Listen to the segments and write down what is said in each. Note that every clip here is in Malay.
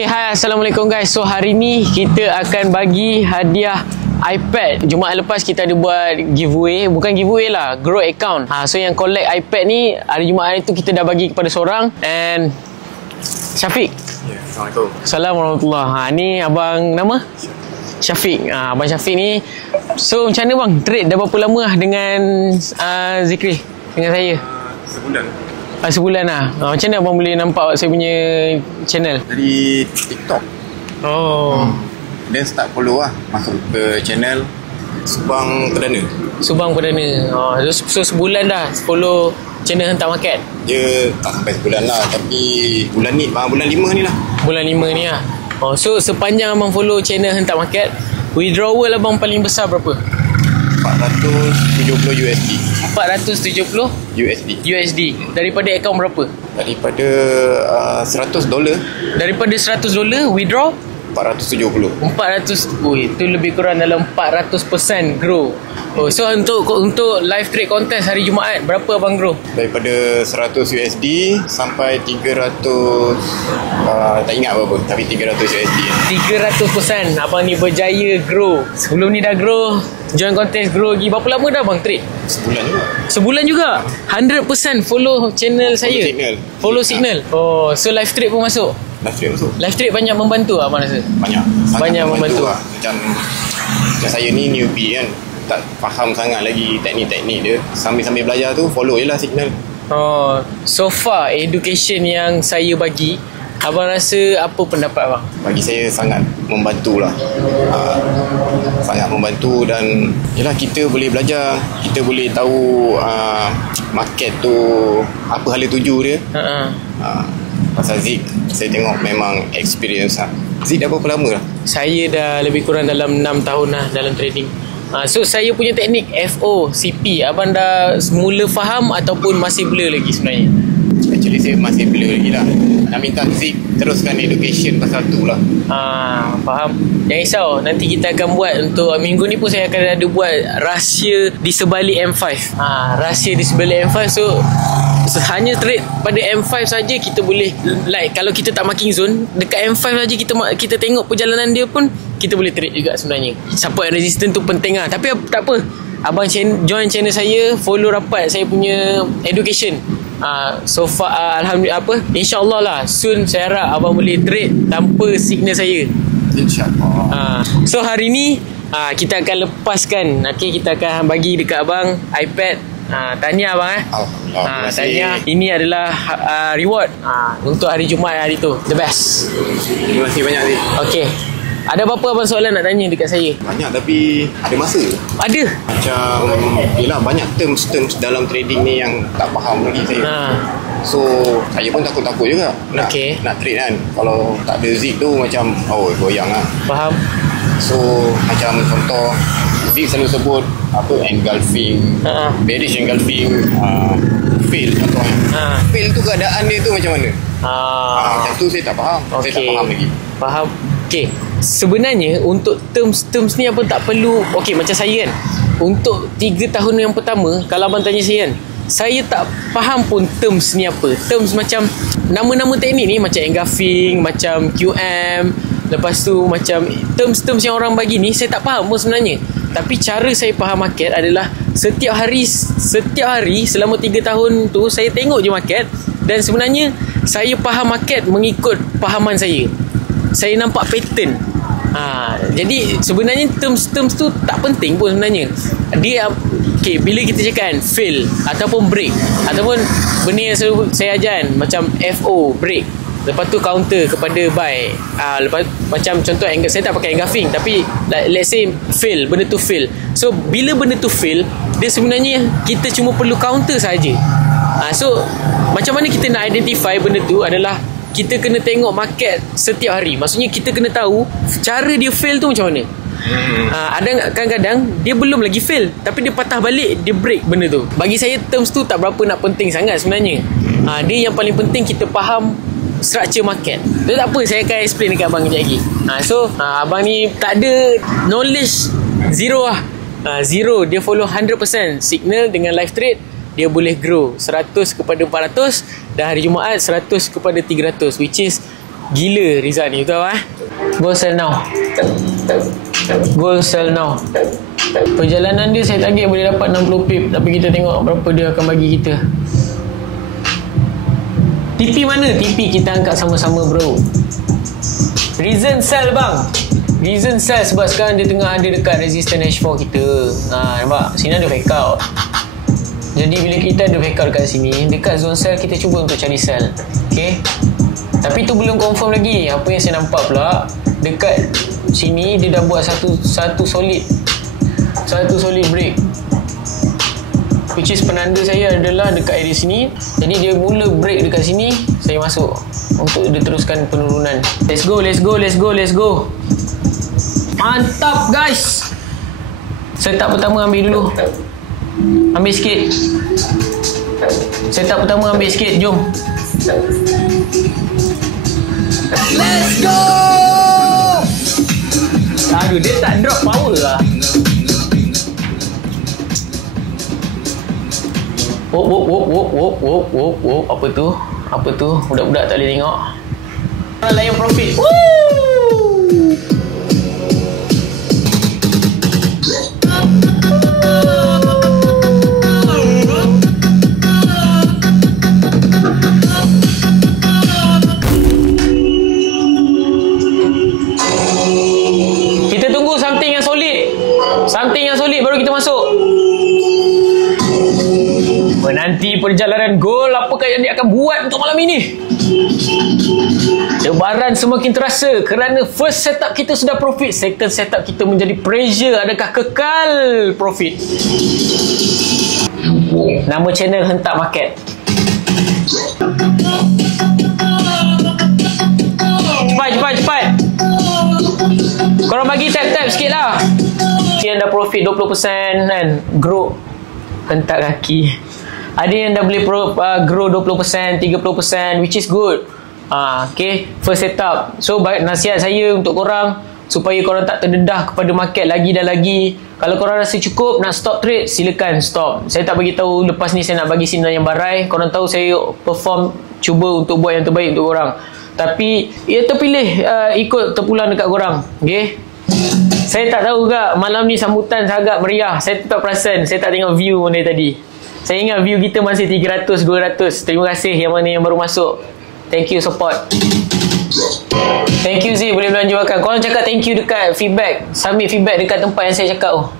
Okay, hai, Assalamualaikum guys. So hari ni kita akan bagi hadiah iPad. Jumaat lepas kita ada buat giveaway. Bukan giveaway lah, grow account. So yang collect iPad ni, hari Jumaat itu kita dah bagi kepada seorang. And Syafiq. Assalamualaikum. Assalamualaikum warahmatullahi. Ni abang nama? Syafiq. Abang Syafiq ni, so macam mana bang? Trade dah berapa lama lah dengan Zikri? Dengan saya? Sebulan. Sebulan lah. Macam mana abang boleh nampak saya punya channel? Dari TikTok. Then start follow lah. Masuk ke channel Subang Perdana. Subang Perdana. So sebulan dah follow channel Hentak Market? Dia tak sampai sebulan lah. Tapi bulan 5 ni lah. Bulan 5 ni lah. So sepanjang abang follow channel Hentak Market, withdrawal abang paling besar berapa? 470 USD. 470 USD. Daripada akaun berapa? Daripada $100. Daripada $100 withdraw 470. 400. Itu lebih kurang dalam 400% grow. So untuk live trade contest hari Jumaat, berapa abang grow? Daripada 100 USD sampai 300, tak ingat berapa, tapi 300 USD. 300% abang ni berjaya grow. Sebelum ni dah grow, join contest grow lagi. Berapa lama dah abang trade? Sebulan juga. Sebulan juga. 100% follow channel saya. Follow signal. So live trade pun masuk. Live trade banyak membantu abang rasa? Banyak membantu lah. Macam saya ni newbie kan, tak faham sangat lagi teknik-teknik dia. Sambil-sambil belajar tu, follow je lah signal. So far education yang saya bagi, abang rasa apa pendapat abang? Bagi saya sangat membantu lah. Sangat membantu. Dan yelah, kita boleh belajar, kita boleh tahu market tu apa hala tuju dia. Pasal Zik, saya tengok memang experience lah. Zik dah berapa lama lah? Saya dah lebih kurang dalam 6 tahun lah dalam trading. So saya punya teknik FO, CP, abang dah mula faham ataupun masih blur lagi sebenarnya? Actually saya masih blur lagi lah. Nak minta Zik teruskan education pasal tu lah. Faham. Jangan risau, nanti kita akan buat untuk minggu ni pun saya akan ada buat rahsia di sebalik M5. Rahsia di sebalik M5. So hanya trade pada M5 saja kita boleh, like kalau kita tak marking zone dekat M5 saja kita tengok perjalanan dia pun kita boleh trade juga sebenarnya. Support and resistance tu penting lah. Tapi tak apa, abang join channel saya, follow rapat saya punya education. So far alhamdulillah, InsyaAllah lah soon saya harap abang boleh trade tanpa signal saya, InsyaAllah. So hari ni kita akan lepaskan, kita akan bagi dekat abang iPad. Tahniah abang Alhamdulillah. Tahniah. Ini adalah reward untuk hari Jumaat hari tu. The best. Terima kasih banyak Zik. Okay, ada apa-apa abang soalan nak tanya dekat saya? Banyak, tapi ada masa? Ada. Macam yelah, banyak terms dalam trading ni yang tak faham lagi saya. So saya pun takut-takut juga nak trade kan. Kalau tak ada Zik tu macam goyang lah. Faham. So macam contoh, Zik selalu sebut engulfing, bearish engulfing, fail contohnya. Fail tu keadaan dia tu macam mana? Macam tu saya tak faham. Saya tak faham lagi. Faham. Okay, sebenarnya untuk terms ni apa tak perlu. Okay, macam saya kan, untuk 3 tahun yang pertama, kalau abang tanya saya kan, saya tak faham pun terms ni apa. Terms macam nama-nama teknik ni, macam engulfing, macam QM, lepas tu macam terms-terms yang orang bagi ni, saya tak faham pun sebenarnya. Tapi cara saya faham market adalah setiap hari selama 3 tahun tu saya tengok je market, dan sebenarnya saya faham market mengikut fahaman saya. Saya nampak pattern. Jadi sebenarnya terms tu tak penting pun sebenarnya. Dia bila kita cakap kan fail ataupun break, ataupun benda yang selalu saya ajar kan, macam FO break, lepas tu counter kepada buy. Lepas macam contoh saya tak pakai engulfing, tapi let's say fail, benda tu fail. So bila benda tu fail, dia sebenarnya kita cuma perlu counter saja. So macam mana kita nak identify benda tu adalah kita kena tengok market setiap hari. Maksudnya kita kena tahu cara dia fail tu macam mana. Ada kadang-kadang dia belum lagi fail, tapi dia patah balik, dia break benda tu. Bagi saya terms tu tak berapa nak penting sangat sebenarnya. Dia yang paling penting kita faham structure market. Tapi tak apa, saya akan explain dekat abang kejap lagi. So abang ni tak ada knowledge, zero lah. Zero. Dia follow 100% signal dengan live trade. Dia boleh grow 100 kepada 400, dan hari Jumaat 100 kepada 300, which is Gila Rizal ni, tahu Go sell now. Go sell now. Perjalanan dia saya target boleh dapat 60 pip, tapi kita tengok berapa dia akan bagi kita. TP mana? TP kita angkat sama-sama bro. Reason sell bang. Reason sell sebab sekarang dia tengah ada dekat resistance H4 kita. Nampak? Sini ada fake out. Jadi bila kita ada fake out dekat sini, dekat zone sell kita cuba untuk cari sell. Okay. Tapi tu belum confirm lagi. Apa yang saya nampak pula, dekat sini dia dah buat satu solid break, which is penanda saya adalah dekat area sini. Jadi dia mula break dekat sini, saya masuk untuk dia teruskan penurunan. Let's go. Mantap guys. Setup pertama ambil dulu. Ambil sikit. Setup pertama ambil sikit. Jom. Let's go. Aduh, dia tak drop power lah. Apa tu? Budak-budak tak boleh tengok. Orang layan profit. Woo! Kita tunggu something yang solid baru kita masuk. Menanti perjalanan gol apakah yang dia akan buat untuk malam ini. Debaran semakin terasa kerana first setup kita sudah profit, second setup kita menjadi pressure. Adakah kekal profit? Nama channel Hentak Market. Cepat. Korang bagi tap sikit lah. Yang dah profit 20% kan, grow hentak kaki. Ada yang dah boleh grow 20%, 30%, which is good. Okay, first setup. So nasihat saya untuk korang, supaya korang tak terdedah kepada market lagi dan lagi. Kalau korang rasa cukup nak stop trade, silakan stop. Saya tak bagi tahu lepas ni saya nak bagi sinar yang barai. Korang tahu saya perform, cuba untuk buat yang terbaik untuk korang. Tapi ia terpilih ikut terpulang dekat korang. Okay, saya tak tahu juga malam ni sambutan agak meriah. Saya tetap perasan, saya tak tengok view dari tadi. Saya ingat view kita masih 300, 200. Terima kasih yang mana yang baru masuk. Thank you support. Thank you Z, boleh belanjakan. Korang cakap thank you dekat feedback. Submit feedback dekat tempat yang saya cakap.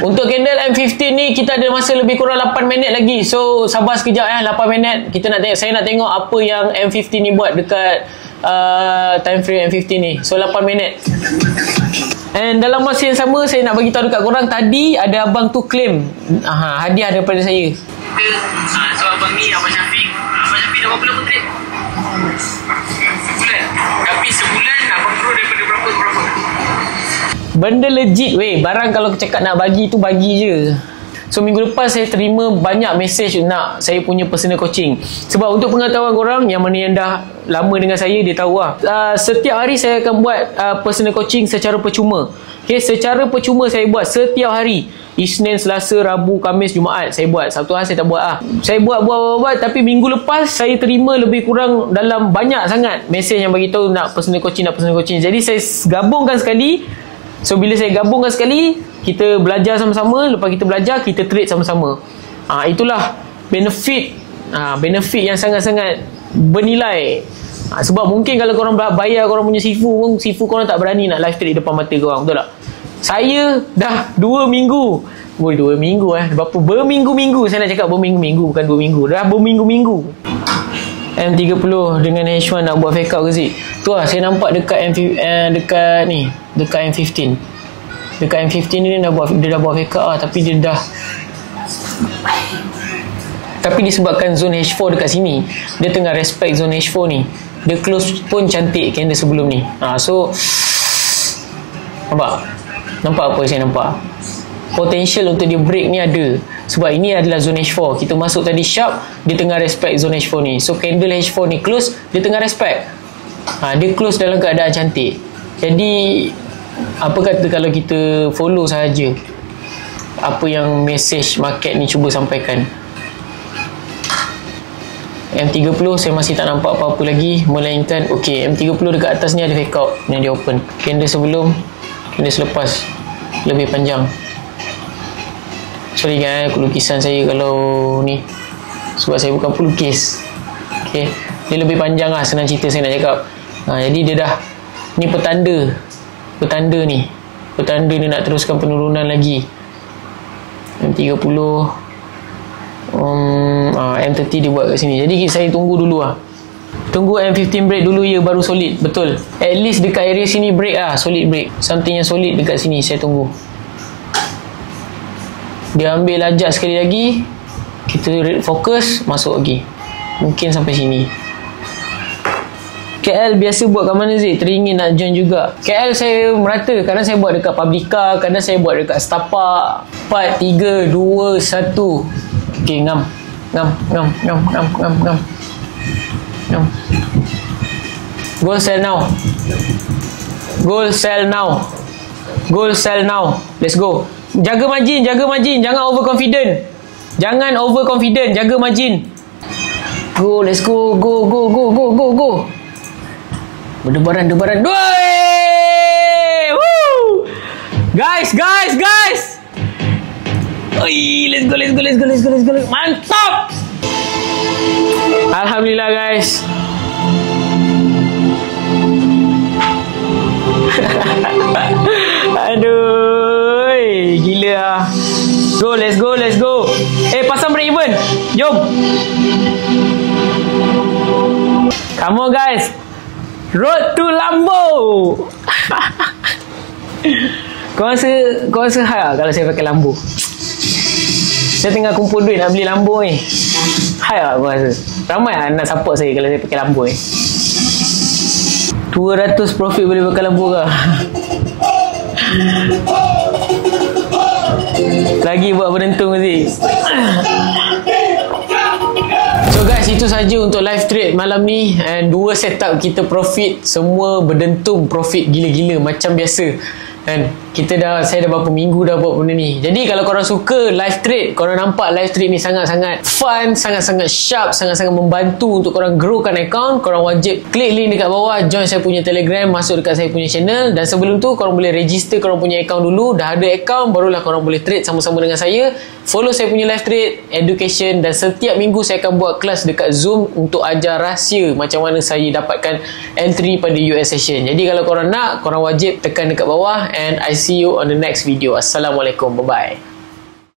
Untuk candle M15 ni kita ada masa lebih kurang 8 minit lagi. So sabar sekejap 8 minit. Kita nak tengok, saya nak tengok apa yang M15 ni buat dekat time frame M15 ni. So 8 minit. And dalam masa yang sama saya nak bagi tahu dekat korang, tadi ada abang tu claim hadiah daripada saya. So abang ni, Abang Syafiq dah berapa lama trade? Sebulan. Tapi sebulan abang grow daripada berapa ke berapa? Benda legit weh. Barang kalau cakap nak bagi tu bagi je. So minggu lepas saya terima banyak mesej nak saya punya personal coaching. Sebab untuk pengetahuan korang yang mana yang dah lama dengan saya, dia tahu lah. Setiap hari saya akan buat personal coaching secara percuma. Okay, secara percuma saya buat setiap hari. Isnin, Selasa, Rabu, Khamis, Jumaat saya buat. Sabtu hari saya tak buat lah. Saya buat. Tapi minggu lepas saya terima lebih kurang dalam banyak sangat mesej yang bagi tahu nak personal coaching. Jadi saya gabungkan sekali. So bila saya gabungkan sekali, kita belajar sama-sama. Lepas kita belajar, kita trade sama-sama. Itulah benefit yang sangat-sangat bernilai. Sebab mungkin kalau korang bayar korang punya sifu korang tak berani nak live trade depan mata korang, betul tak? Saya dah 2 minggu. Berminggu-minggu saya nak cakap berminggu-minggu, bukan 2 minggu. Dah berminggu-minggu. M30 dengan H1 nak buat fake out ke Zik? Tu lah saya nampak dekat M15. Dekat M15 ni dia dah buat fake out lah, tapi disebabkan zone H4 dekat sini, dia tengah respect zone H4 ni. Dia close pun cantik candle sebelum ni. So Nampak apa saya nampak? Potential untuk dia break ni ada. Sebab ini adalah zone H4. Kita masuk tadi sharp, dia tengah respect zone H4 ni. So candle H4 ni close, dia tengah respect. Dia close dalam keadaan cantik. Jadi apa kata kalau kita follow sahaja apa yang message market ni cuba sampaikan. M30 saya masih tak nampak apa-apa lagi, melainkan M30 dekat atas ni ada fake out yang dia open. Candle sebelum, candle selepas lebih panjang. Sorry guys, lukisan saya kalau ni, sebab saya bukan pelukis. Okay, dia lebih panjang lah, senang cerita saya nak cakap. Jadi dia dah, ni petanda ni, petanda dia nak teruskan penurunan lagi. M30 M30 dia buat kat sini. Jadi saya tunggu dulu lah. Tunggu M15 break dulu ya, baru solid. Betul, at least dekat area sini break lah, solid break. Something yang solid dekat sini, saya tunggu. Dia ambil lajak sekali lagi, kita fokus, masuk lagi. Mungkin sampai sini. KL biasa buat kat mana Zee? Teringin nak join juga. KL saya merata. Kadang saya buat dekat Publica, kadang saya buat dekat Setapak. 4, 3, 2, 1. Okay, ngam. Goal sell now. Goal sell now. Goal sell now. Let's go. Jaga margin. Jangan overconfident. Jaga margin. Go, let's go. Go. Berdebaran. Woo! Guys. Oi, let's go. Mantap. Alhamdulillah guys. Aduh, gila lah. Let's go. Pasang break even. Jom. Come on guys. Road to Lambo. Kau rasa high lah kalau saya pakai Lambo? Saya tengah kumpul duit nak beli Lambo ni. High lah kau rasa? Ramai lah nak support saya kalau saya pakai Lambo ni. 200 profit boleh pakai Lambo ke? Lagi buat berdentung nanti. So guys, itu saja untuk live trade malam ni. And 2 setup kita profit, semua berdentung profit gila-gila macam biasa. Dan saya dah berapa minggu dah buat benda ni. Jadi kalau korang suka live trade, korang nampak live trade ni sangat-sangat fun, sangat-sangat sharp, sangat-sangat membantu untuk korang growkan account, korang wajib klik link dekat bawah, join saya punya Telegram, masuk dekat saya punya channel. Dan sebelum tu korang boleh register korang punya account dulu. Dah ada account, barulah korang boleh trade sama-sama dengan saya. Follow saya punya live trade education, dan setiap minggu saya akan buat kelas dekat Zoom untuk ajar rahsia macam mana saya dapatkan entry pada US session. Jadi kalau korang nak, korang wajib tekan dekat bawah. And I see you on the next video. Assalamualaikum. Bye-bye.